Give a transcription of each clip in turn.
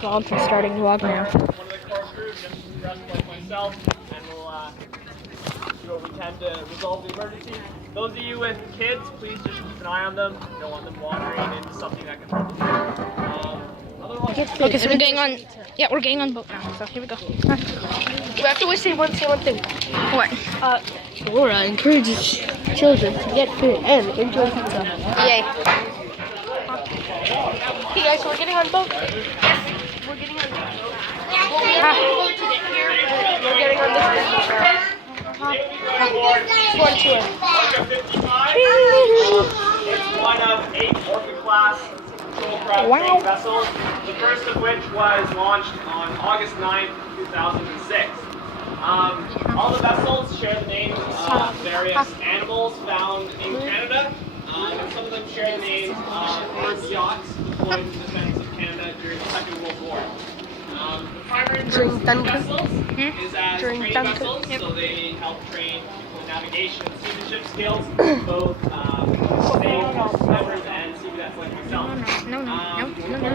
Vlog, I'm starting vlog now. One of the core crew, just dressed like myself, and we'll do what we can to resolve the emergency. Those of you with kids, please just keep an eye on them. You don't want them wandering into something that can hurt them. Okay, so we're getting on. Yeah, we're getting on boat now. So here we go. We have to always say one thing. What? Laura encourages children to get fit and enjoy pizza. Yay. Hey guys, so we're getting on boat. Yes, we're getting on boat. We're getting on this boat. One, two, It's one of 8 Orca-class patrol craft training vessels, the first of which was launched on August 9th, 2006. All the vessels share the names of various animals found in Canada, and some of them share the names of First yachts deployed in the defense of Canada during the Second World War. The primary purpose of the vessels is as training vessels, so they help train people in navigation and seamanship skills, both sailors, members, and sea cadets like myself. No.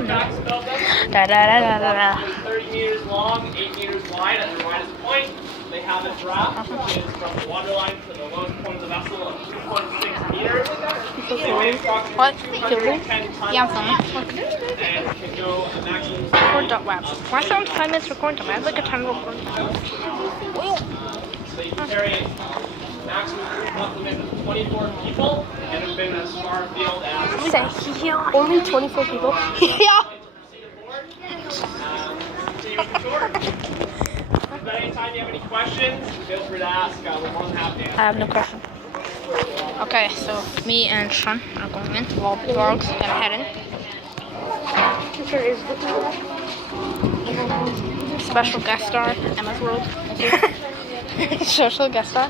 Facts about them. Da. 30 meters long, 8 meters wide at their widest point. They have a draft, which is from the waterline to the lowest point of the vessel of 2.6 meters. They weigh approximately 210 tons Yeah, I'm each, and can go a maximum Record.web. Why sound 5 minutes recording time? I have like a ton of recording. They can carry a maximum group limit of 24 people and have been as far afield as Only 24 people. Yeah. But anytime you have any questions, feel free to ask. We're more than happy to I have no question. Okay, so me and Sean are going in. Vlog's gonna head in. Special guest star, Emma's World. Special guest star.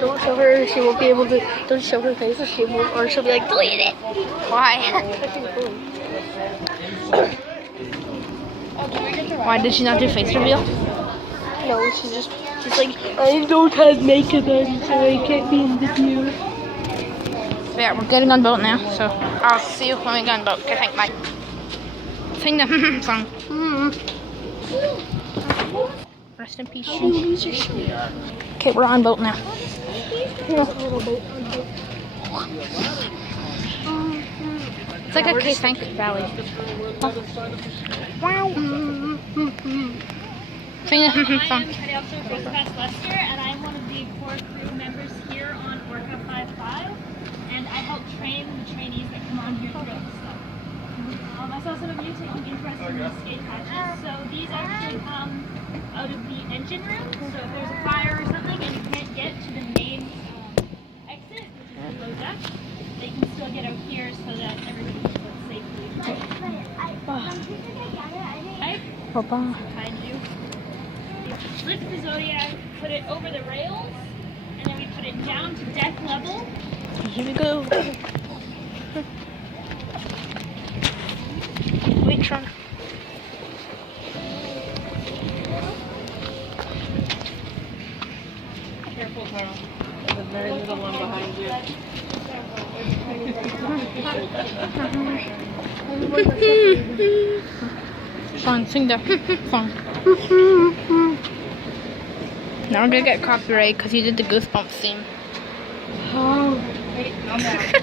Don't show her, she won't be able to. Don't show her face, or she won't, or she'll be like, delete it. Why? Why did she not do face reveal? No, she's like, I don't have makeup on, so I can't be in the view. But yeah, we're getting on boat now, so I'll see you when we get on boat. Okay, thanks, bye. Sing the song. Rest in peace. Okay, we're on boat now. It's like a K-Tank Valley. Wow. Sing the song. I'm Petty Officer First Class Lester, and I'm one of the core crew members here on Orca 55, and I help train the trainees that come on here throughout the summer. I saw some of you taking interest in the skate hatches, so these actually come out of the engine room, so if there's a fire or something and you can't get to the main exit, which is below deck, they can still get out here so that everybody can go safely. Okay? Bye-bye. Behind you. Lift the Zodiac, put it over the rails, and then we put it down to deck level. Here we go. Wait, Sean. Careful, Carl. There's a very little one behind you. Sean, sing the song. Now we're gonna get copyright because you did the Goosebumps theme. Oh,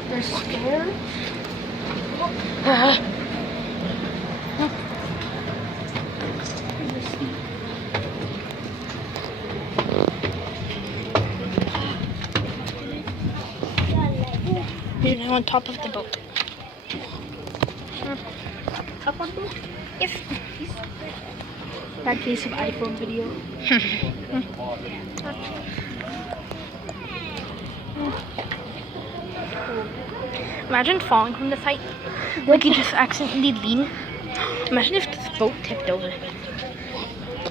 they're scared? We're now on top of the boat. Up on boat? Yes. That case of iPhone video. Imagine falling from the height. Like you just accidentally lean. Imagine if this boat tipped over.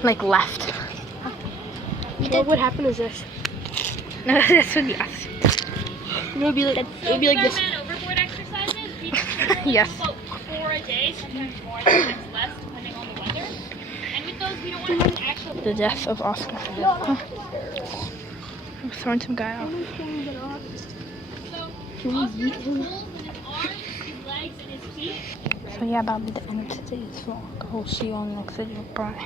Like left. What would happen is this. No, this would be us. It would be like this. Man overboard exercises, we Yes. float 4 a day, sometimes more, sometimes less, depending on the weather. And with those, we don't want to have actual... The death of Oscar. I'm throwing some guy off. So, Can we Oscar eat has him? holes in his arms, his legs, and his feet. So yeah, that'll be the end of today's vlog. I'll see you on the next video. Bye.